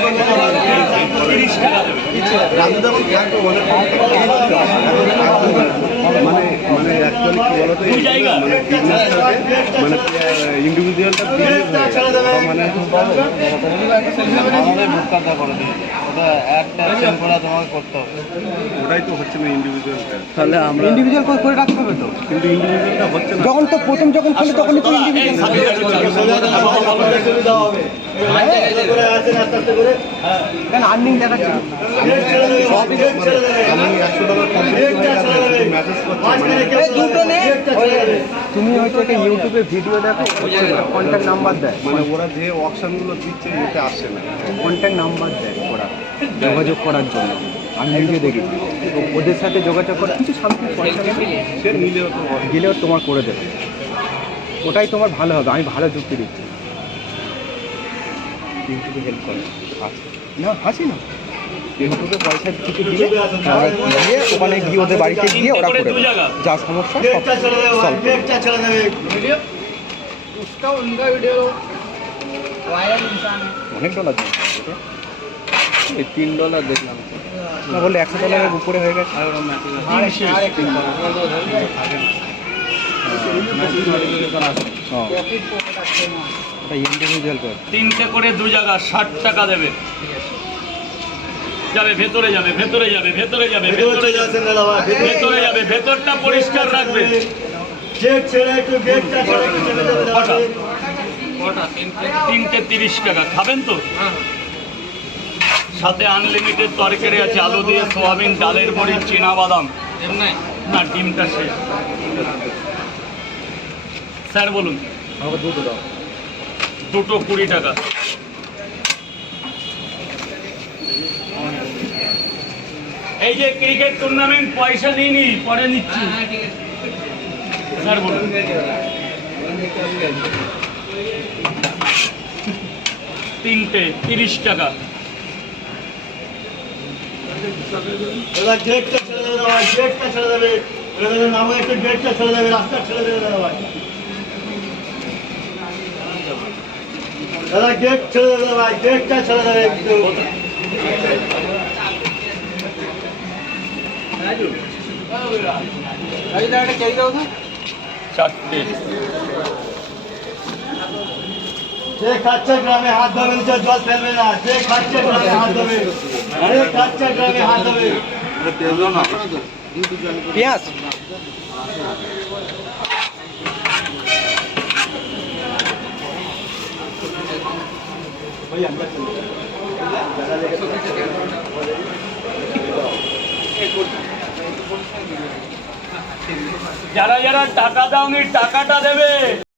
30 টাকা দেবে। মানে মানে অ্যাকচুয়ালি কি বলতো দুই জায়গা মানে মানে ইন্ডিভিজুয়ালটা মানে আমাদের ভোক্তা করে দিয়েছে ওটা একটা সেল করা তোমাকে করতে হবে। ওটাই তো হচ্ছে না ইন্ডিভিজুয়ালটা। তাহলে আমরা ইন্ডিভিজুয়াল করে রাখতে হবে তো, কিন্তু ইন্ডিভিজুয়ালটা হচ্ছে না। যখন তো প্রথম যখন খুলে তখনই তো ইন্ডিভিজুয়াল কেন আর্নিং দেখাচ্ছে। আমি $100 মেসেজ করছি তুমি হয়তো একটা ইউটিউবে ভিডিও দেখো, কন্ট্যাক্ট নাম্বার দেয়, মানে ওরা যে অপশনগুলো দিচ্ছে এতে আসে না। কন্ট্যাক্ট নাম্বার দেয় ওরা যোগাযোগ করার জন্য। আমি ভিডিও দেখেছি, তো ওদের সাথে যোগাযোগ করে কিছু সামথিং পয়সা নেবে, সে নিলেও তো গেলেও তোমার করে দেবে। ওটাই তোমার ভালো হবে। আমি ভালো যুক্তি দিচ্ছি। ইউটিউবে হেল্প করে আছে না হাসি না, ইউটিউবে পয়সা কিছু দিয়ে ওরা গিয়ে ওখানে গিয়ে ওদের বাড়িতে গিয়ে ওরা করে দেবে। যা সমস্যা সব অনেক ডলার দিন $3 দেখলাম। না বললে $100 উপরে হয়ে গেছে। ওটা ইন্ডিভিজুয়াল করে 3টে করে 2 জায়গা 60 টাকা দেবে। যাবে ভেতরে যাবে, ভেতরে যাবে, ভেতরে যাবে, ভেতরে যাবে, ভেতরে যাবে, ভেতরটা পরিষ্কার রাখবে। কটা? 3টে 30 টাকা। খাবেন তো? সাথে আনলিমিটেড তরকারি আছে, আলু দিয়ে সোয়াবিন, ডালের বড়ি, চীনা বাদাম। না ডিমটা শেষ। স্যার বলুন। আমাকে দুটো দাও। দুটো 20 টাকা। এই যে ক্রিকেট টুর্নামেন্ট পয়সা নিইনি, পরে নিচ্ছি। স্যার বলুন। তিনটে 30 টাকা। গেটটা ছেড়ে দেবে, নামে একটু গেটটা ছেড়ে দেবে, রাস্তা ছেড়ে দেবে দাদা ভাই। দাদা গেট ছেড়ে দেবে ভাই, গেটটা ছেড়ে দেবে একটু। চারটে। যে খাচ্ছে গ্রামে হাত ধোবে, নিচে জল ফেলবে না। যে খাচ্ছে গ্রামে হাত ধোবে, যে খাচ্ছে গ্রামে হাত ধোবে। পেঁয়াজ যারা যারা টাকা দাওনি টাকাটা দেবে।